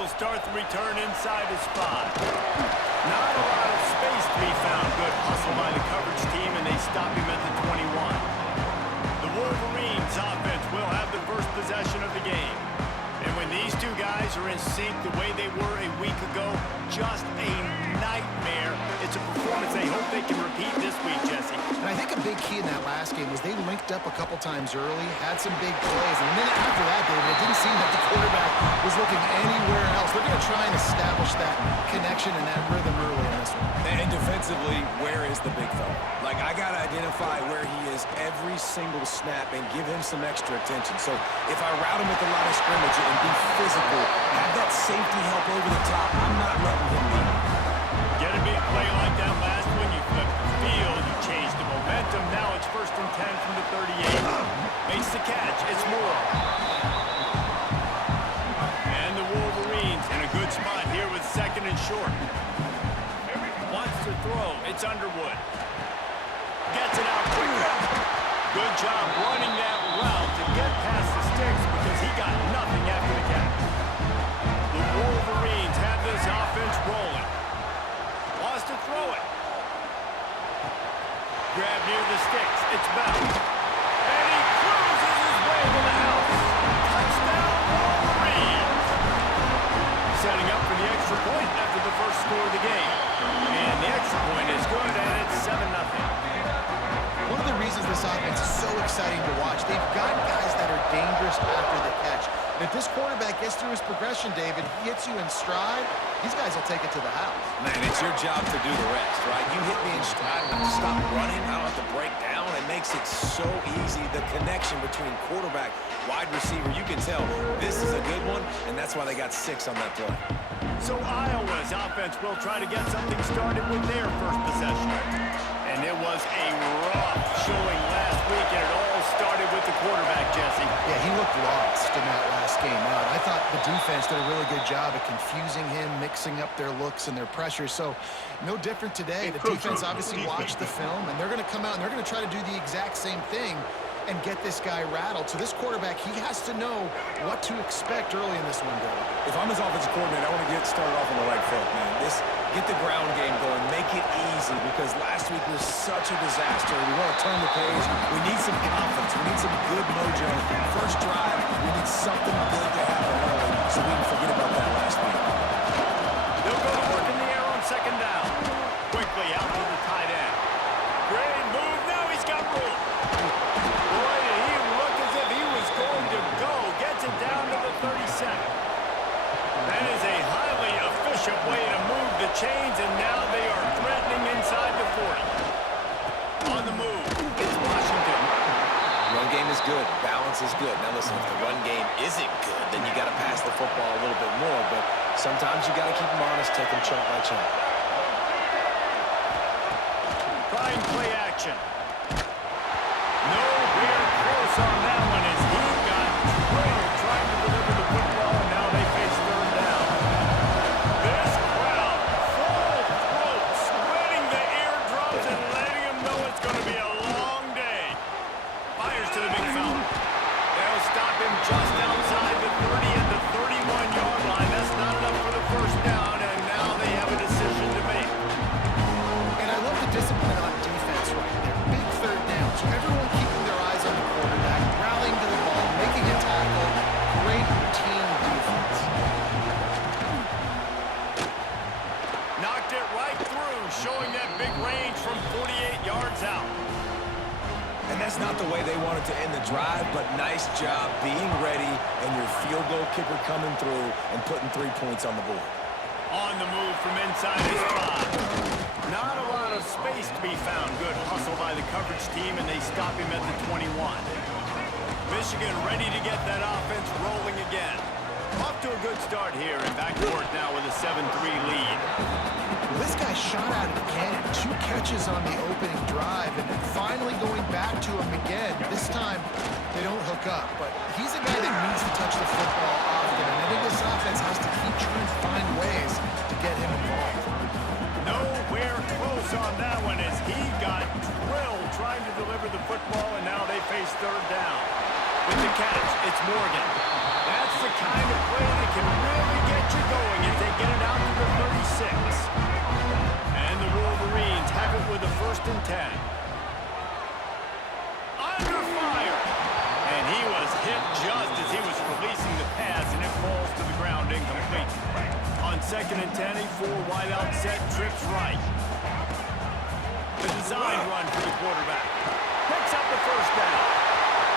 He'll start the return inside his 5. Not a lot of space to be found. Good hustle by the coverage team, and they stop him at the 21. The Wolverines offense will have the first possession of the game. And when these two guys are in sync the way they were a week ago, just a nightmare. It's a performance they hope they can repeat this week, Jesse. And I think a big key in that last game was they linked up a couple times early, had some big plays. And then after that, David, it didn't seem like the quarterback was looking anywhere else. They're going to try and establish that connection and that rhythm early in this one. And defensively, where is the big fella? Like, I got to identify where he is every single snap and give him some extra attention. So if I route him with a lot of scrimmage and be physical, have that safety help over the top, I'm not letting him beat me. Get a big play like that last one, you flip the field, you change the momentum. Now it's 1st and 10 from the 38. Makes the catch. It's Moore. And the Wolverines in a good spot here with 2nd and short. Wants to throw. It's Underwood. Gets it out quickly. Good job running that route to get past the sticks because he got nothing after the catch. The Wolverines have this offense rolling. Wants to throw it. Grab near the sticks. It's bounced. And he cruises his way to the house. Touchdown, Wolverines. Setting up for the extra point after the first score of the game. And the extra point is good, and it's 7-0. One of the reasons this offense is so exciting to watch, they've got guys that are dangerous after the catch. And if this quarterback gets through his progression, David, he hits you in stride, these guys will take it to the house. Man, it's your job to do the rest, right? You hit me in stride, when you stop running, I don't have to break down. It makes it so easy. The connection between quarterback, wide receiver, you can tell this is a good one, and that's why they got 6 on that play. So Iowa's offense will try to get something started with their first possession. And it was a rough showing last week, and it all started with the quarterback, Jesse. Yeah, he looked lost in that last game out. I thought the defense did a really good job of confusing him, mixing up their looks and their pressure. So no different today. The defense obviously watched the film, and they're going to come out and they're going to try to do the exact same thing and get this guy rattled. So this quarterback, he has to know what to expect early in this window. If I'm his offensive coordinator, I want to get started off on the right foot, man. Get the ground game going, make it easy, because last week was such a disaster. We want to turn the page. We need some confidence. We need some good mojo. First drive, we need something good to happen early so we can forget about that last week. They'll go to work in the air on 2nd down. Quickly out to the tight end. Great move. Now he's got room. Boy, did he look as if he was going to go. Gets it down to the 37. That is a highly efficient way to move the chains, and now they are threatening inside the 40. On the move, it's Washington. Run game is good. Balance is good. Now listen, if the run game isn't good, then you got to pass the football a little bit more, but sometimes you got to keep them honest, take them chunk by chunk. Trying play action. Nowhere close on that one as he got trailed trying to deliver the football, and now they face 3rd down. This crowd, full throat, sweating the eardrums and letting them know it's going to be a long day. Fires to the big fella. They'll stop him just outside the 30 at the 31-yard line. That's not enough for the first down, and now they have a decision to make. And I love the discipline on defense right there. Big 3rd down. So everyone keeping their eyes on the quarterback, rallying to the ball, making a tackle. Great team defense. Knocked it right through, showing that big range from 48 yards out. And that's not the way they wanted to end the drive, but nice job being ready and your field goal kicker coming through and putting 3 points on the board. On the move from inside his 5. Not a lot of space to be found. Good hustle by the coverage team, and they stop him at the 21. Michigan ready to get that offense rolling again. Off to a good start here, and back to work now with a 7-3 lead. Well, this guy shot out of the cannon. 2 catches on the opening drive, and finally going back to him again. This time, they don't hook up, but he's a guy that needs to touch the football often, and I think this offense has to keep trying to find ways to get him involved. Nowhere close on that one as he got drilled trying to deliver the football, and now they face 3rd down. With the catch, it's Morgan. That's the kind of play that can really get you going as they get it out to the 36. And the Wolverines have it with a 1st and 10. Under fire. And he was hit just as he was releasing the pass, and it falls to the ground incomplete. On 2nd and 10, a 4-wideout set trips right. The design run for the quarterback. Picks up the 1st down.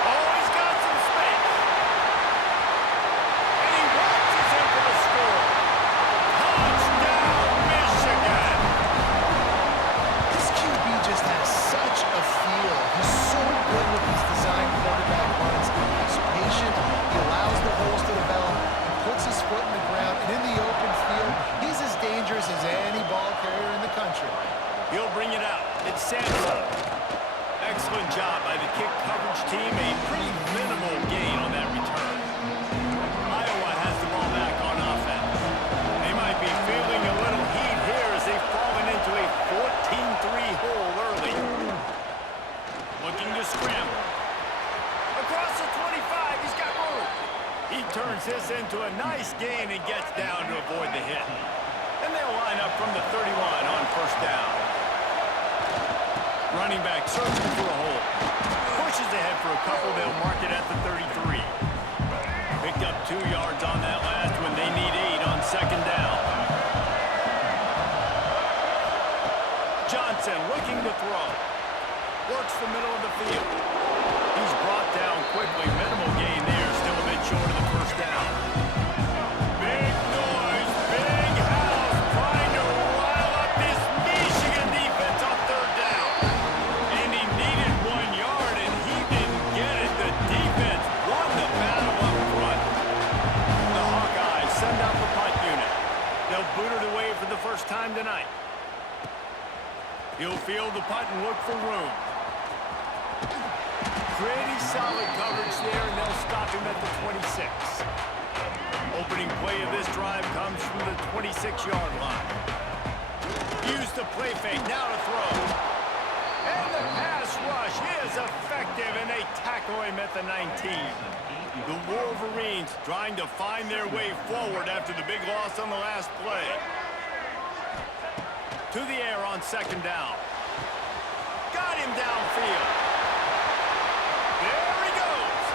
Oh, he's got some space. And he watches in for the score. Touchdown, Michigan. This QB just has such a feel. He's so good with these design quarterback runs. He's patient. He allows the holes to develop. He puts his foot in the ground. And in the open field, he's as dangerous as any ball carrier in the country. He'll bring it out. It's Samson. Excellent job by the kick coverage team. A pretty minimal gain on that return. Iowa has the ball back on offense. They might be feeling a little heat here as they've fallen into a 14-3 hole early. Looking to scramble. Across the 25, he's got room. He turns this into a nice gain and gets down to avoid the hit. And they'll line up from the 31 on 1st down. Running back searching for a hole. Pushes ahead for a couple. They'll mark it at the 33. Picked up 2 yards on that last one. They need 8 on 2nd down. Johnson looking to throw. Works the middle of the field. He's brought down quickly. Minimal gain there. Still a bit short of the 1st down. Big noise. Big house. Trying to rile up this Michigan defense on 3rd down. And he needed 1 yard, and he didn't get it. The defense won the battle up front. The Hawkeyes send out the punt unit. They'll boot it away for the 1st time tonight. He'll field the punt and look for room. Pretty solid coverage there, and they'll stop him at the 26. Opening play of this drive comes from the 26-yard line. Use the play fake, now to throw. And the pass rush is effective, and they tackle him at the 19. The Wolverines trying to find their way forward after the big loss on the last play. To the air on 2nd down. Got him downfield. There he goes.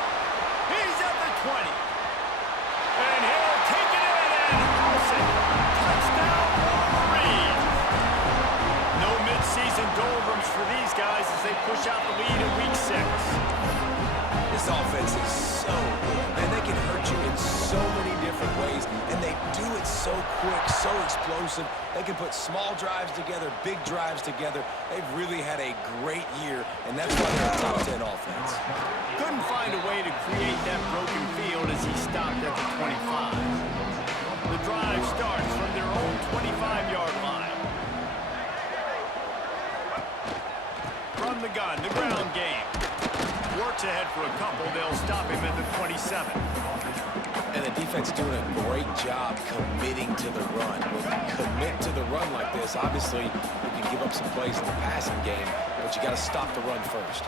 He's at the 20. And he'll take it in and house it. Touchdown, Wolverines. No mid-season doldrums for these guys as they push out the lead in Week 6. This offense is so good, man. They can hurt you in so many different ways, and they do it so quick, so explosive. They can put small drives together, big drives together. They've really had a great year, and that's why they're a top 10 offense. Couldn't find a way to create that broken field as he stopped at the 25. The drive starts from their own 25-yard line. From the gun, the ground game. Works ahead for a couple. They'll stop him at the 27. And the defense doing a great job committing to the run. When you commit to the run like this, obviously you can give up some plays in the passing game, but you got to stop the run first.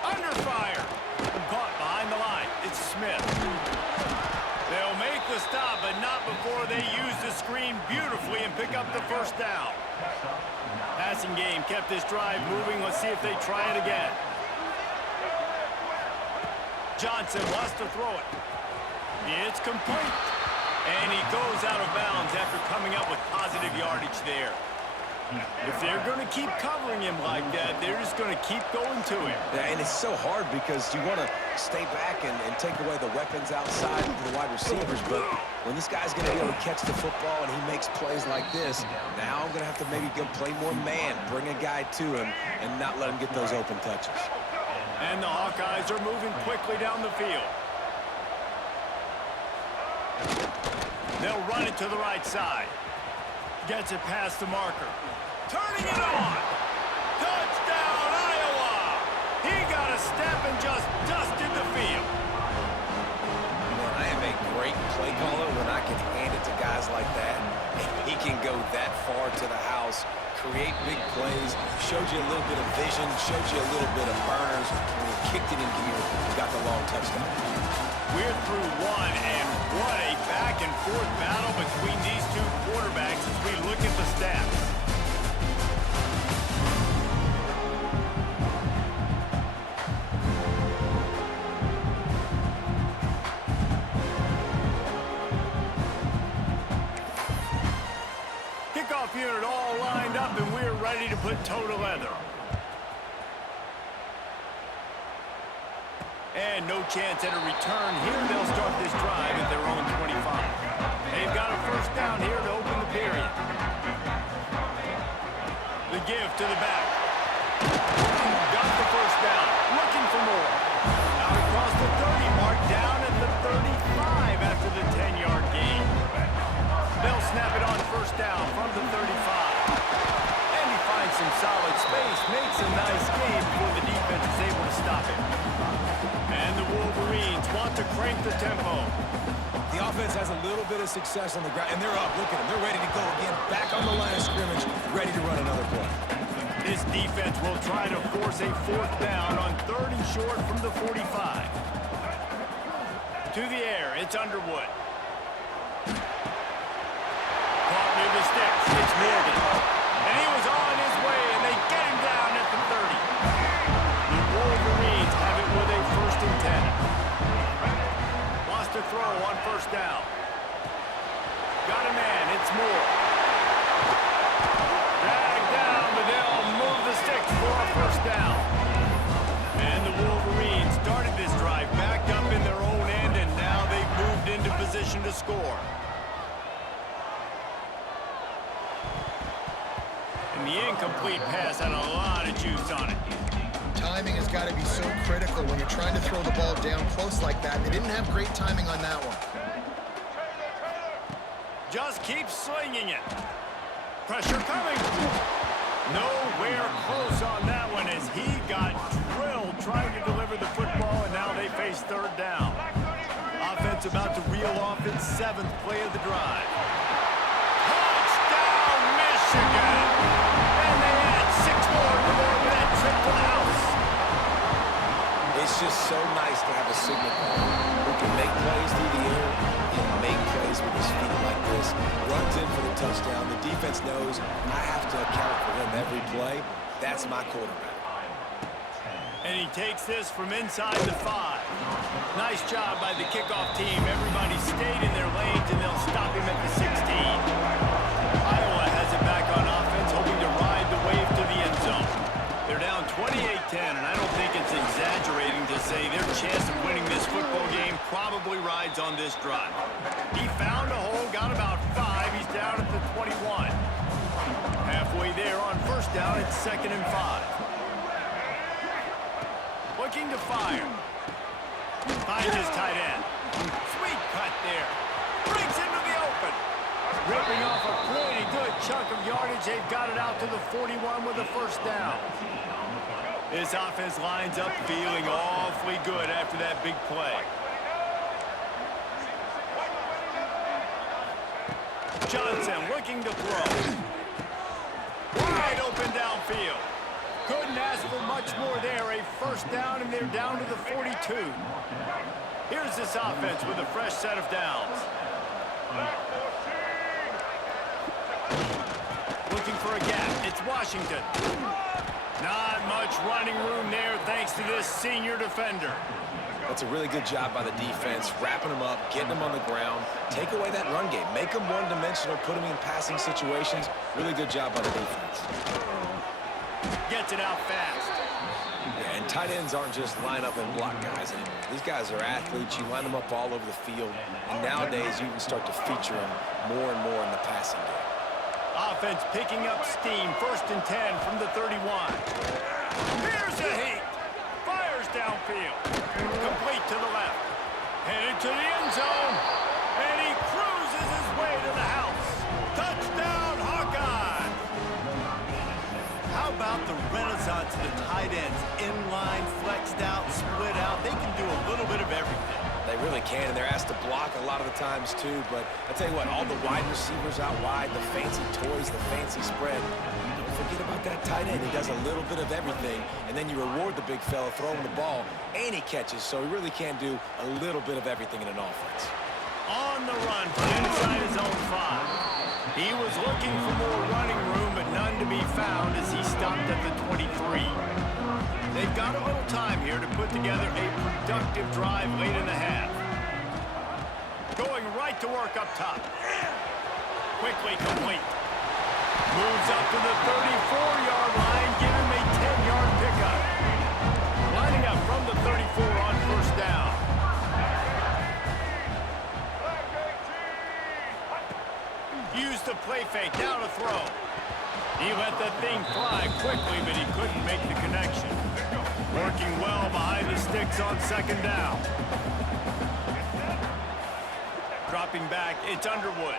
Under fire. Caught behind the line. It's Smith. They'll make the stop, but not before they use the screen beautifully and pick up the 1st down. Passing game kept this drive moving. Let's see if they try it again. Johnson wants to throw it. It's complete. And he goes out of bounds after coming up with positive yardage there. If they're going to keep covering him like that, they're just going to keep going to him. Yeah, and it's so hard because you want to stay back and take away the weapons outside for the wide receivers, but when this guy's going to be able to catch the football and he makes plays like this, now I'm going to have to maybe go play more man, bring a guy to him, and not let him get those open touches. And the Hawkeyes are moving quickly down the field. They'll run it to the right side. Gets it past the marker. Turning it on. Touchdown, Iowa. He got a step and just dusted the field. Man, I am a great play caller when I can hand it to guys like that. He can go that far to the house, create big plays, showed you a little bit of vision, showed you a little bit of burners. When he kicked it in gear, he got the long touchdown. We're through one, and what a back-and-forth battle between these two quarterbacks as we look at the stats. Kickoff unit all lined up, and we're ready to put toe to leather. And no chance at a return here. They'll start this drive at their own 25. They've got a first down here to open the period. The give to the back. Got the first down. Looking for more. Out across the 30 mark, down at the 35 after the 10-yard gain. They'll snap it on first down from the 35. And he finds some solid space. Makes a nice gain before the defense is able to stop it. And the Wolverines want to crank the tempo. The offense has a little bit of success on the ground, and they're up. Look at them. They're ready to go again. Back on the line of scrimmage, ready to run another play. This defense will try to force a fourth down on 3rd and short from the 45. To the air, it's Underwood. Caught near the sticks, it's Morgan. And he was on his way, and they get him down at the 30. The Wolverines have it with a 1st and 10. Wants to throw on first down. Got a man, it's Moore. Dragged down, but they'll move the sticks for a first down. And the Wolverines started this drive backed up in their own end, and now they've moved into position to score. And the incomplete pass had a lot of juice on it. Timing has got to be so critical when you're trying to throw the ball down close like that. They didn't have great timing on that one. Just keep slinging it. Pressure coming. Nowhere close on that one as he got drilled trying to deliver the football, and now they face 3rd down. Offense about to reel off its 7th play of the drive. Touchdown, Michigan! And they add 6 more to go with that trip to the house. It's just so nice to have a signal player who can make plays through the air and make plays with his feet like this. Runs in for the touchdown. The defense knows I have to account for him every play. That's my quarterback. And he takes this from inside the 5. Nice job by the kickoff team. Everybody stayed in their lanes, and they'll stop him at the 16. Iowa has it back on offense, hoping to ride the wave to the end zone. They're down 28-10, and I don't think it's exaggerating to say their chance of winning this football game probably rides on this drive. He found a hole, got about 5. He's down at the 21. Halfway there on first down, it's 2nd and 5. Looking to fire. Finds his tight end. Sweet cut there. Breaks into the open. Ripping off a pretty good chunk of yardage. They've got it out to the 41 with a first down. This offense lines up feeling awfully good after that big play. Johnson looking to throw. Wide open downfield. Couldn't ask for much more there. A first down, and they're down to the 42. Here's this offense with a fresh set of downs. Looking for a gap. It's Washington. Not much running room there thanks to this senior defender. That's a really good job by the defense, wrapping them up, getting them on the ground, take away that run game, make them one-dimensional, put them in passing situations. Really good job by the defense. Gets it out fast. Yeah, and tight ends aren't just line up and block guys anymore. These guys are athletes. You line them up all over the field, and nowadays you can start to feature them more and more in the passing game. Offense picking up steam. 1st and 10 from the 31. Here's a heat. Fires downfield. Complete to the left. Headed to the end zone. And he cruises his way to the house. Touchdown, Hawkeyes. How about the renaissance of the tight ends? Inline, flexed out, split out. They can do a little bit of everything. They really can, and they're asked to block a lot of the times too. But I tell you what, all the wide receivers out wide, the fancy toys, the fancy spread. Don't forget about that tight end. He does a little bit of everything, and then you reward the big fella throwing the ball, and he catches, so he really can do a little bit of everything in an offense. On the run from inside his own 5. He was looking for more running room, but none to be found as he stopped at the 23. They've got a little time here to put together a productive drive late in the half. Going right to work up top. Quickly complete. Moves up to the 34-yard line, give him a 10-yard pickup. Lining up from the 34 on first down. Used the play fake, down to throw. He let that thing fly quickly, but he couldn't make the connection. Working well behind the sticks on second down. Dropping back, it's Underwood.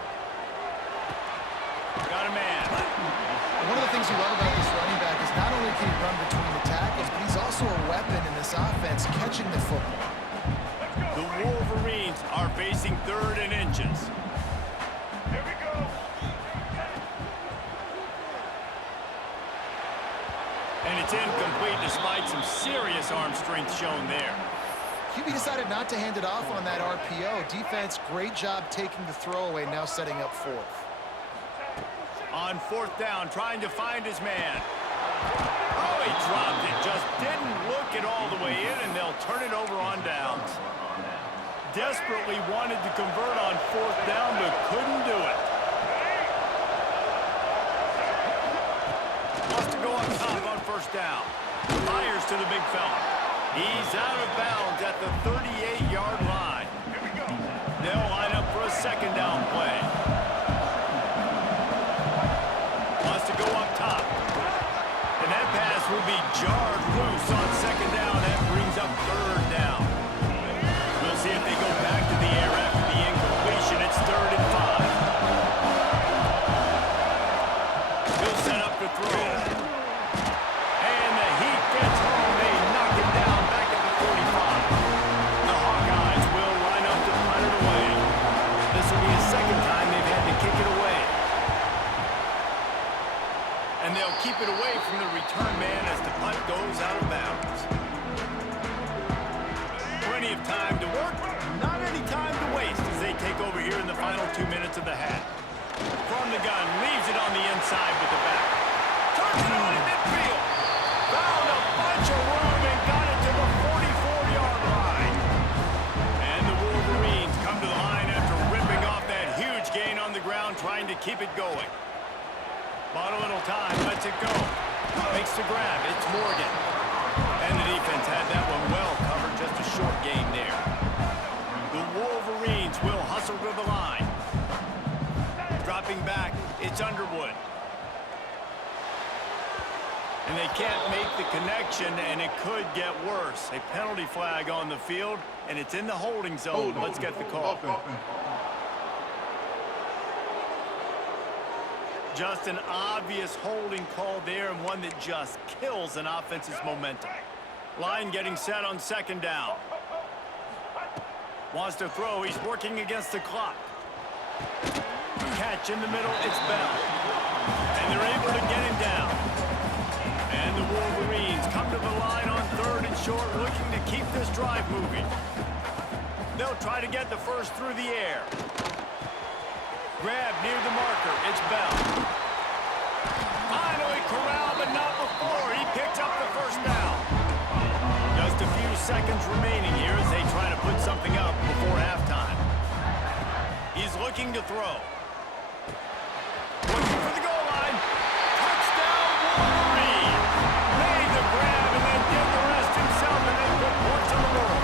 Got a man. One of the things you love about this running back is not only can he run between the tackles, but he's also a weapon in this offense catching the football. The Wolverines are facing 3rd and inches. Here we go. And it's incomplete despite some serious arm strength shown there. QB decided not to hand it off on that RPO. Defense, great job taking the throwaway, now setting up 4th. On 4th down, trying to find his man. Oh, he dropped it. Just didn't look it all the way in, and they'll turn it over on downs. Desperately wanted to convert on 4th down, but couldn't do it. Wants to go up top on first down. Fires to the big fella. He's out of bounds at the 38-yard line. They'll line up for a second down play. Wants to go up top. And that pass will be jarred loose on second down. That brings up 3rd down. We'll see if they go back to the air after the incompletion. It's 3rd and 5. He'll set up to throw. And the heat gets home. They knock it down back at the 45. The Hawkeyes will line up to punt it away. This will be the second time they've had to kick it away. And they'll keep it away from the return man as the punt goes out of bounds. Plenty of time to work, not any time to waste as they take over here in the final 2 minutes of the half. From the gun, leaves it on the inside with the back. Turns it on in midfield. Found a bunch of room and got it to the 44-yard line. And the Wolverines come to the line after ripping off that huge gain on the ground, trying to keep it going. Bought a little time, lets it go. Makes the grab, it's Morgan. And the defense had that one well covered, just a short game there. The Wolverines will hustle to the line. Dropping back, it's Underwood. And they can't make the connection, and it could get worse. A penalty flag on the field, and it's in the holding zone. Let's get the call. Just an obvious holding call there, and one that just kills an offense's momentum. Line getting set on second down. Wants to throw. He's working against the clock. Catch in the middle. It's Bell. And they're able to get him down. And the Wolverines come to the line on 3rd and short, looking to keep this drive moving. They'll try to get the first through the air. Grab near the marker. It's Bell. Finally corralled, but not before. He picks up the first down. Just a few seconds remaining here as they try to put something up before halftime. He's looking to throw. Looking for the goal line. Touchdown, Wolverine. Made the grab and then did the rest himself and then put points on the board.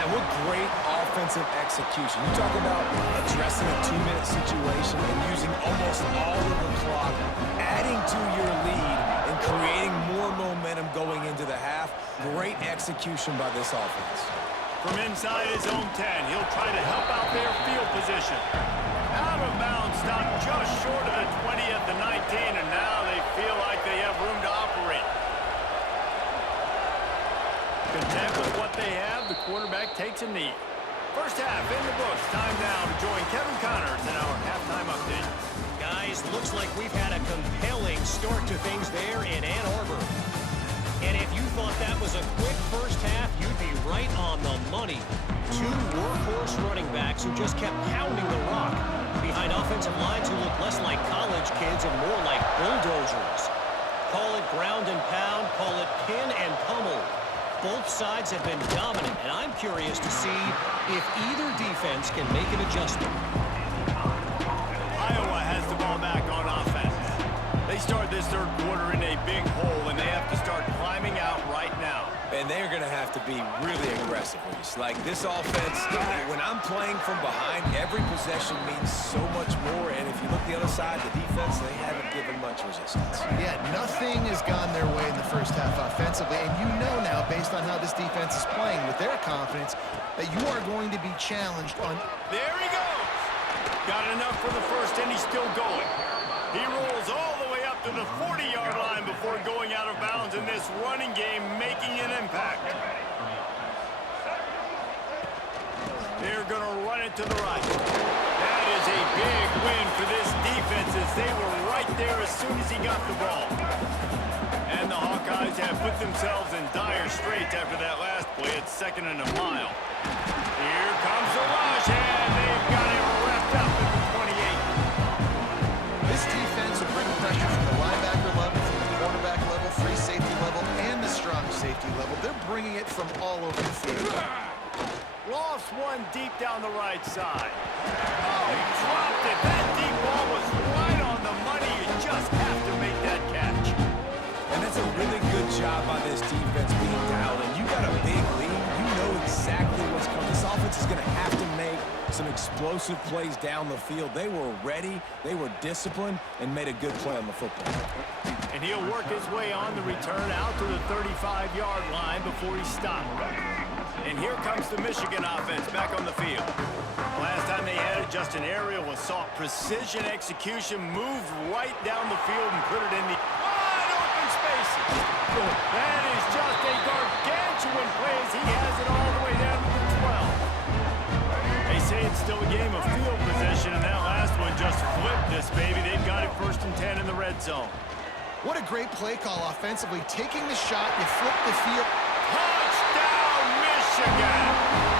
Man, what great offensive execution. You talk about addressing a 2-minute situation and using almost all of the clock, adding to your lead and creating more momentum going into the half. Great execution by this offense. From inside his own 10, he'll try to help out their field position. Out of bounds, stopped just short of the 20 at the 19, and now they feel like they have room to operate. Content with what they have, the quarterback takes a knee. First half in the books. Time now to join Kevin Connors in our halftime update. Guys, guys, looks like we've had a compelling start to things there in Ann Arbor. And if you thought that was a quick first half, you'd be right on the money. Two workhorse running backs who just kept pounding the rock behind offensive lines who look less like college kids and more like bulldozers. Call it ground and pound, call it pin and pummel. Both sides have been dominant, and I'm curious to see if either defense can make an adjustment. Iowa has the ball back on offense. They start this third quarter in a big hole, and they have to start climbing out right now. And they're going to have to be really aggressive. Like this offense, when I'm playing from behind, every possession means so much more. And if you look the other side, the defense, they haven't given much resistance. Yeah, nothing has gone their way in the first half offensively. And you know now, based on how this defense is playing with their confidence, that you are going to be challenged on... There he goes. Got enough for the first, and he's still going. He rolls all the way up to the 40-yard line before going out of bounds in this running game, making an impact. They're going to run it to the right. That is a big win for this defense as they were right there as soon as he got the ball. And the Hawkeyes have put themselves in dire straits after that last play. It's 2nd and a mile. Here comes the rush, and they've got it wrapped up at the 28. This defense will bring pressure from the linebacker level, from the quarterback level, free safety level, and the strong safety level. They're bringing it from all over the field. Lost one deep down the right side. Oh, he dropped it. That deep ball was right on the money. You just have to make that catch. And that's a really good job by this defense being down. And you got a big lead. You know exactly what's coming. This offense is going to have to make some explosive plays down the field. They were ready, they were disciplined, and made a good play on the football. And he'll work his way on the return out to the 35-yard line before he stopped. And here comes the Michigan offense back on the field. Last time they had it, just an aerial assault. Precision execution, moved right down the field and put it in the wide open spaces. That is just a gargantuan play as he has it all the way down to the 12. They say it's still a game of field possession, and that last one just flipped this baby. They've got it 1st and 10 in the red zone. What a great play call offensively. Taking the shot, you flip the field. Touchdown, Michigan!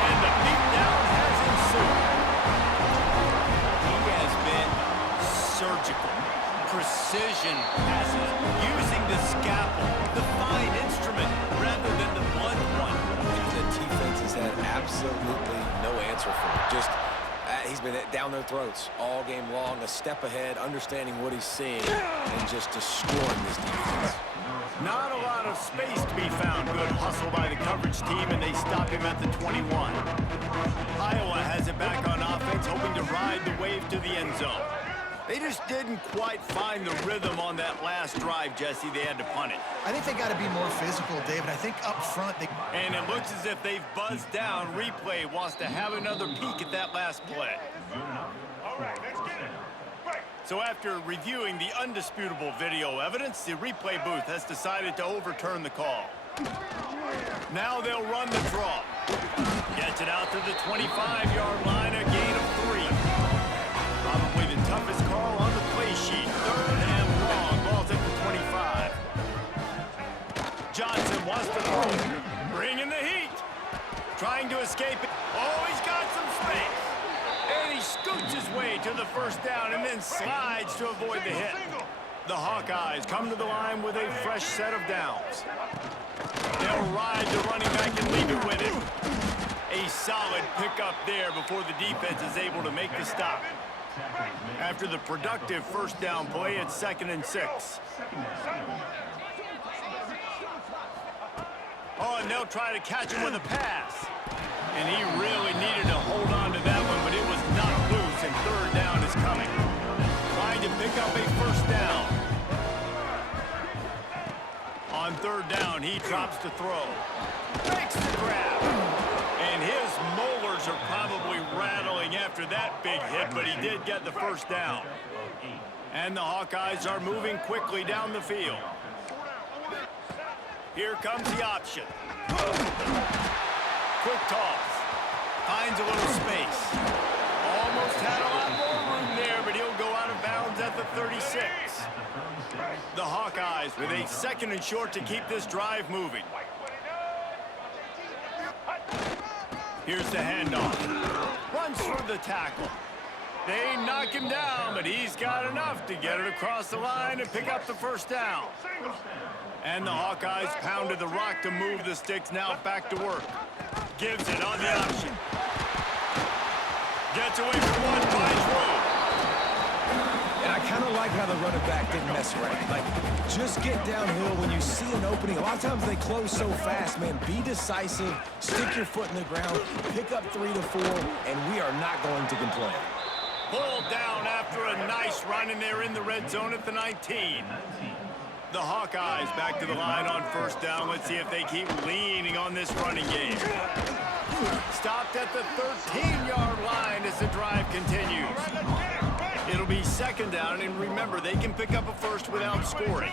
And the beatdown has ensued. He has been surgical. Precision passes, using the scalpel, the fine instrument, rather than the blunt one. The defense has had absolutely no answer for it. Just he's been down their throats all game long, a step ahead, understanding what he's seeing, and just destroying this defense. Not a lot of space to be found. Good hustle by the coverage team, and they stop him at the 21. Iowa has it back on offense, hoping to ride the wave to the end zone. They just didn't quite find the rhythm on that last drive, Jesse. They had to punt it. I think they got to be more physical, David. I think up front they... And it looks as if they've buzzed down. Replay wants to have another peek at that last play. All right, let's get it. So after reviewing the undisputable video evidence, the replay booth has decided to overturn the call. Now they'll run the draw. Gets it out to the 25-yard line, a gain of 3. Probably the toughest call on the play sheet. 3rd and long. Ball's at the 25. Johnson wants to throw. Bringing the heat. Trying to escape it. Oh, he's got some space. And he scoots his way to the 1st down and then slides to avoid the hit. The Hawkeyes come to the line with a fresh set of downs. They'll ride the running back and leave it with him. A solid pickup there before the defense is able to make the stop. After the productive 1st down play, it's 2nd and 6. Oh, and they'll try to catch him with a pass. And he really needed to hold on to that one, but it was not loose, and 3rd down is coming. Trying to pick up a 1st down. On 3rd down, he drops to throw. Makes the grab. And his molars are probably rattling after that big hit, but he did get the 1st down. And the Hawkeyes are moving quickly down the field. Here comes the option. Quick toss. Finds a little space. Almost had a lot more room there, but he'll go out of bounds at the 36. The Hawkeyes with a 2nd and short to keep this drive moving. Here's the handoff. Runs through the tackle. They knock him down, but he's got enough to get it across the line and pick up the first down. And the Hawkeyes pounded the rock to move the sticks, now back to work. Gives it on the option. Gets away from one, finds room. And I kind of like how the running back didn't mess around. Like, just get downhill when you see an opening. A lot of times they close so fast, man. Be decisive, stick your foot in the ground, pick up 3 to 4, and we are not going to complain. Pulled down after a nice run, and they're in the red zone at the 19. The Hawkeyes back to the line on first down. Let's see if they keep leaning on this running game. Stopped at the 13-yard line as the drive continues. It'll be 2nd down, and remember, they can pick up a first without scoring.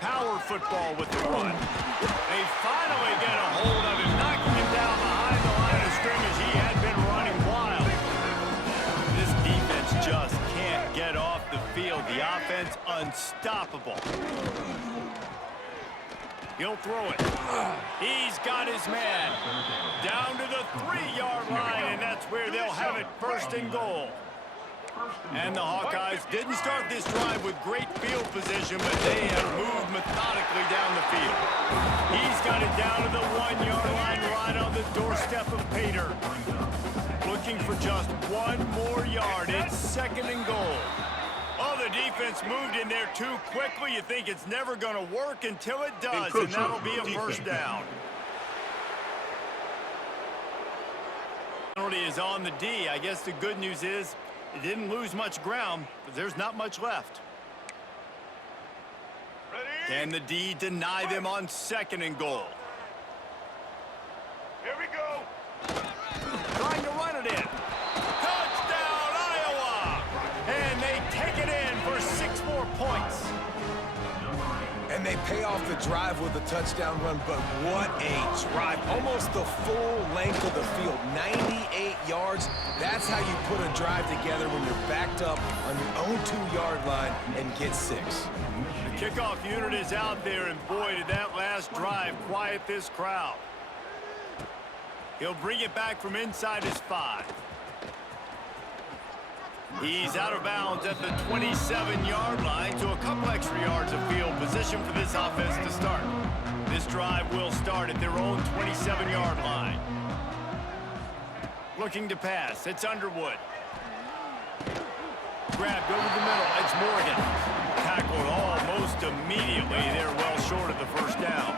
Power football with the run. They finally get a hold of him, knocking him down behind the line of scrimmage. He had been running wild. This defense just can't get off the field. The offense unstoppable. He'll throw it. He's got his man down to the 3-yard line, and that's where they'll have it 1st and goal. And the Hawkeyes didn't start this drive with great field position, but they have moved methodically down the field. He's got it down to the 1-yard line, right on the doorstep of Pater. Looking for just 1 more yard. It's 2nd and goal. Oh, the defense moved in there too quickly. You think it's never going to work until it does, and that'll be a first down. Penalty is on the D. I guess the good news is it didn't lose much ground, but there's not much left. Can the D deny them on 2nd and goal? Here we go. Trying to run it in. Touchdown, Iowa! And they take it in for 6 more points. And they pay off the drive with a touchdown run, but what a drive. Almost the full length of the field, 98 yards. That's how you put a drive together when you're backed up on your own 2-yard line and get 6. The kickoff unit is out there, and boy, did that last drive quiet this crowd. He'll bring it back from inside his 5. He's out of bounds at the 27-yard line, to a couple extra yards of field position for this offense to start. This drive will start at their own 27-yard line. Looking to pass. It's Underwood. Grabbed over the middle. It's Morgan. Tackled almost immediately. They're well short of the first down.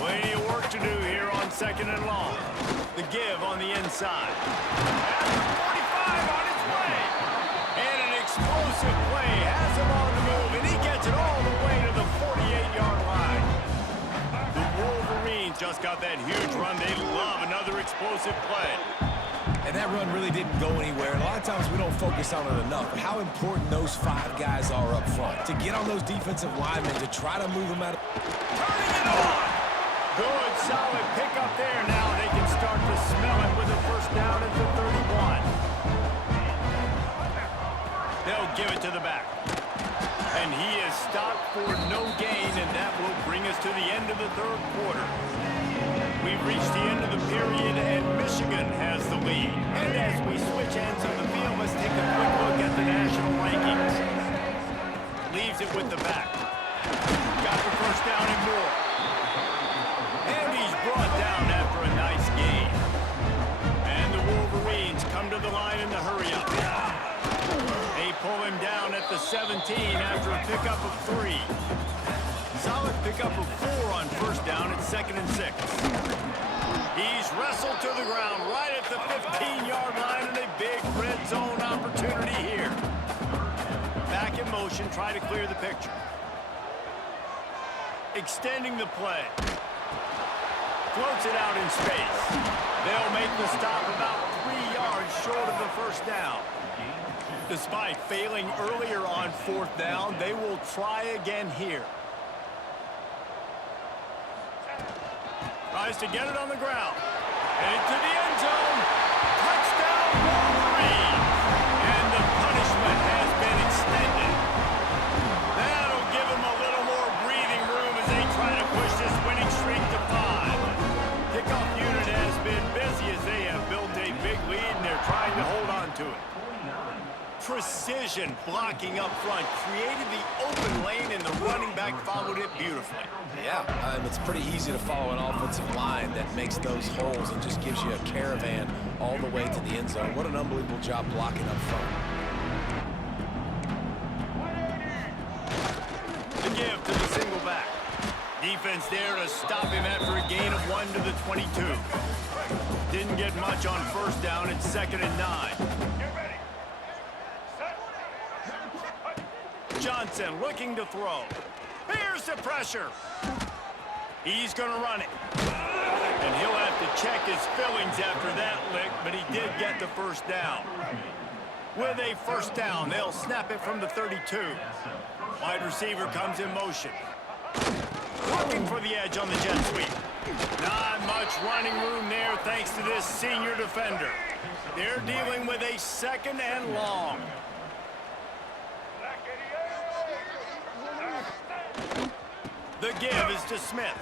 Plenty of work to do here on 2nd and long. The give on the inside. At the 45 on its way. And an explosive play has him on the move, and he gets it all the way to the 48-yard line. The Wolverines just got that huge run. They love another explosive play. And that run really didn't go anywhere. A lot of times we don't focus on it enough, but how important those 5 guys are up front. To get on those defensive linemen, to try to move them out of... Turning it on! Good, solid pickup there. Now they can start to smell it with a first down at the 31. They'll give it to the back. And he is stopped for no gain, and that will bring us to the end of the 3rd quarter. We've reached the end of the period, and Michigan has the lead. And as we switch ends of the field, let's take a quick look at the national rankings. Leaves it with the back. Got the first down and more. And he's brought down after a nice gain. And the Wolverines come to the line in the hurry-up. They pull him down at the 17 after a pickup of 3. Solid pickup of 4 on first down at 2nd and 6. He's wrestled to the ground right at the 15-yard line, and a big red zone opportunity here. Back in motion, try to clear the picture. Extending the play. Floats it out in space. They'll make the stop about 3 yards short of the first down. Despite failing earlier on 4th down, they will try again here. Tries to get it on the ground. And into the end zone. Touchdown, Wolverines. And precision blocking up front, created the open lane, and the running back followed it beautifully. Yeah, it's pretty easy to follow an offensive line that makes those holes and just gives you a caravan all the way to the end zone. What an unbelievable job blocking up front. The give to the single back. Defense there to stop him after a gain of 1 to the 22. Didn't get much on first down. It's 2nd and 9. Johnson looking to throw. Here's the pressure. He's going to run it. And he'll have to check his fillings after that lick, but he did get the first down. With a first down, they'll snap it from the 32. Wide receiver comes in motion. Looking for the edge on the jet sweep. Not much running room there thanks to this senior defender. They're dealing with a 2nd and long. The give is to Smith.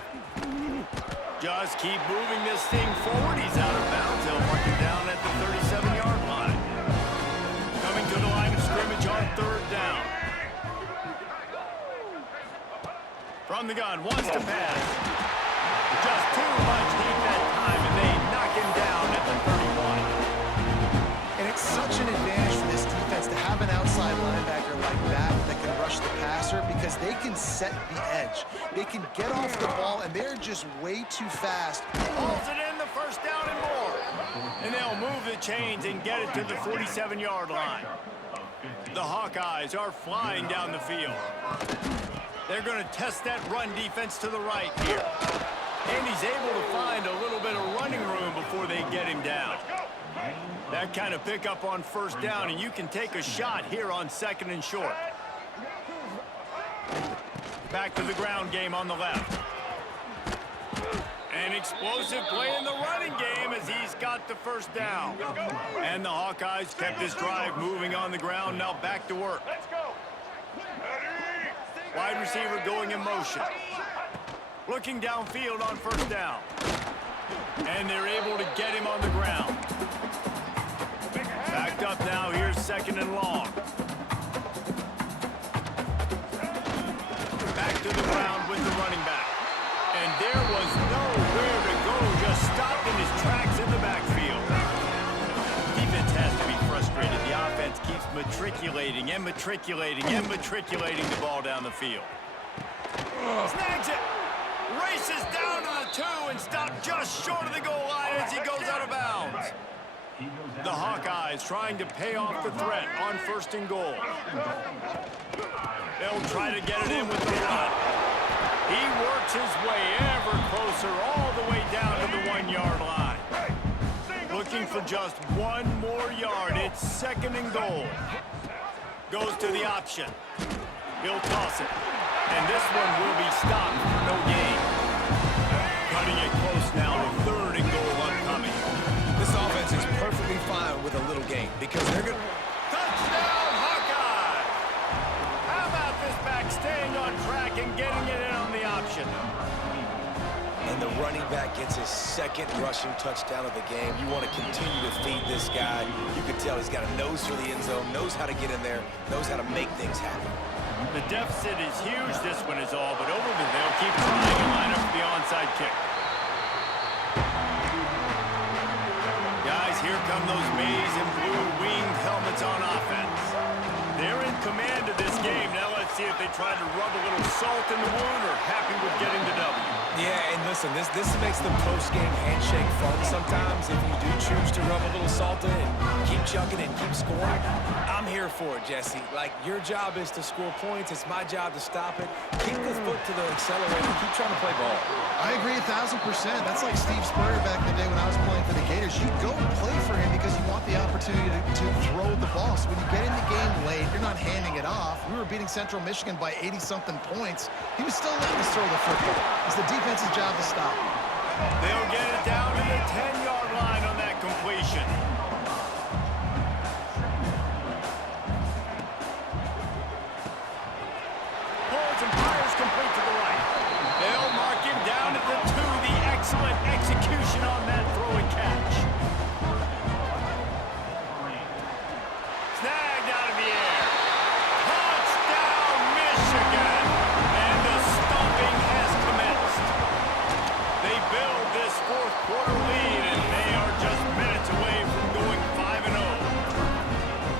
Just keep moving this thing forward. He's out of bounds. They'll mark him down at the 37-yard line. Coming to the line of scrimmage on 3rd down. From the gun, wants to pass. Just too much heat that time, and they knock him down at the 31. And it's such an advantage for this defense to have an outside linebacker like that can rush the passer because they can set the edge. They can get off the ball, and they're just way too fast. Pulls it in, the first down and more. And they'll move the chains and get it to the 47-yard line. The Hawkeyes are flying down the field. They're going to test that run defense to the right here. And he's able to find a little bit of running room before they get him down. That kind of pickup on first down, and you can take a shot here on 2nd and short. Back to the ground game on the left. An explosive play in the running game as he's got the first down. And the Hawkeyes kept this drive moving on the ground. Now back to work. Wide receiver going in motion. Looking downfield on first down. And they're able to get him on the ground. Backed up now. Here's 2nd and long. Back to the ground with the running back. And there was nowhere to go. Just stopped in his tracks in the backfield. Defense has to be frustrated. The offense keeps matriculating and matriculating and matriculating the ball down the field. Snags it. Races down to the 2 and stopped just short of the goal line as he goes out of bounds. The Hawkeyes trying to pay off the threat on 1st and goal. They'll try to get it in with the run. He works his way ever closer all the way down to the 1-yard line. Looking for just 1 more yard. It's 2nd and goal. Goes to the option. He'll toss it. And this one will be stopped for no gain. Cutting it close now with 3rd and goal upcoming. This offense is perfectly fine with a little gain because they're going to... Touchdown, Hawkeye! How about this back staying on track and getting it in on the option? And the running back gets his 2nd rushing touchdown of the game. You want to continue to feed this guy. You can tell he's got a nose for the end zone, knows how to get in there, knows how to make things happen. The deficit is huge, this one is all, but over the they'll keep trying and line up for the onside kick. Guys, here come those maize and blue winged helmets on offense. They're in command of this game. Now let's see if they try to rub a little salt in the wound or happy with getting the W. Yeah, and listen, this makes the post-game handshake fun sometimes. If you do choose to rub a little salt in and keep chucking and keep scoring, I'm here for it, Jesse. Like, your job is to score points. It's my job to stop it. Keep the foot to the accelerator. Keep trying to play ball. I agree 1,000%. That's like Steve Spurrier back in the day when I was playing for the Gators. You go and play for him because you want the opportunity to throw the ball. So when you get in the game late, you're not handing it off. We were beating Central Michigan by 80-something points. He was still letting us throw the football. It's the defense's job to stop. They'll get it down to the 10-yard line on that completion. Pulls and fires complete to the right. They'll mark him down at the 2. The excellent execution on that throw and catch. Snagged out of the build this fourth quarter lead, and they are just minutes away from going 5-0.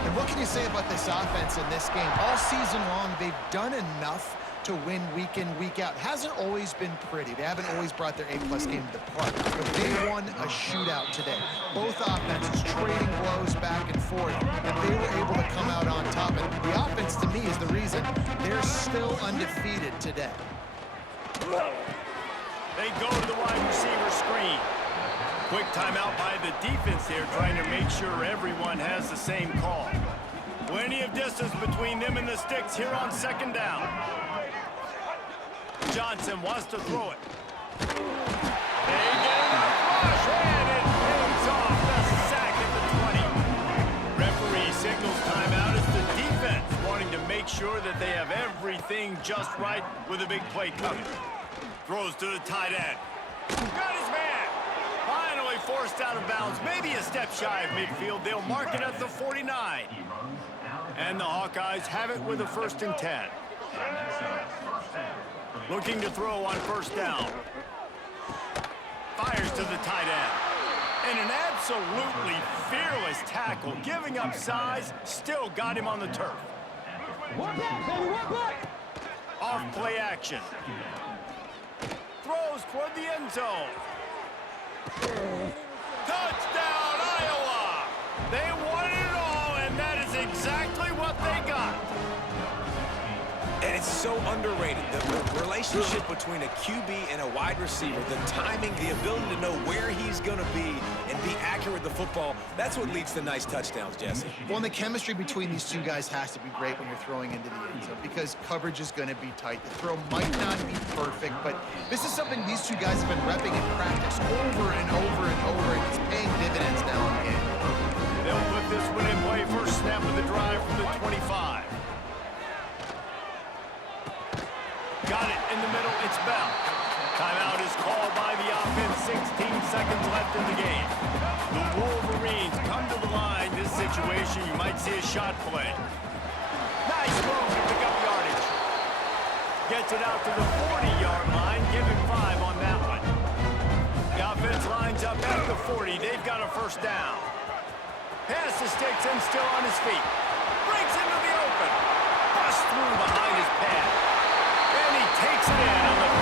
And what can you say about this offense in this game? All season long, they've done enough to win week in, week out. Hasn't always been pretty. They haven't always brought their A-plus game to the park, but they won a shootout today. Both offenses trading blows back and forth, and they were able to come out on top. And the offense, to me, is the reason they're still undefeated today. They go to the wide receiver screen. Quick timeout by the defense here, trying to make sure everyone has the same call. Plenty of distance between them and the sticks here on second down. Johnson wants to throw it. They get enough rush, and it pays off the sack at the 20. Referee signals timeout as the defense wanting to make sure that they have everything just right with a big play coming. Throws to the tight end. Got his man. Finally forced out of bounds, maybe a step shy of midfield. They'll mark it at the 49. And the Hawkeyes have it with a 1st and 10. Looking to throw on first down. Fires to the tight end. And an absolutely fearless tackle, giving up size, still got him on the turf. Off play action. Throws toward the end zone. Touchdown, Iowa! They won it all, and that is exactly what they got. And it's so underrated, the relationship between a QB and a wide receiver, the timing, the ability to know where he's going to be and be accurate with the football, that's what leads to nice touchdowns, Jesse. Well, and the chemistry between these two guys has to be great when you're throwing into the end zone because coverage is going to be tight. The throw might not be perfect, but this is something these two guys have been repping in practice over and over and over, and it's paying dividends now in the game. They'll put this one in play. First snap of the drive from the 25. Got it in the middle. It's Bell. Timeout is called by the offense. 16 seconds left in the game. The Wolverines come to the line. This situation, you might see a shot play. Nice move to pick up yardage. Gets it out to the 40-yard line. Give him 5 on that one. The offense lines up at the 40. They've got a first down. Pass to Sticks and still on his feet. Breaks into the open. Busts through behind his pad. And he takes it in on the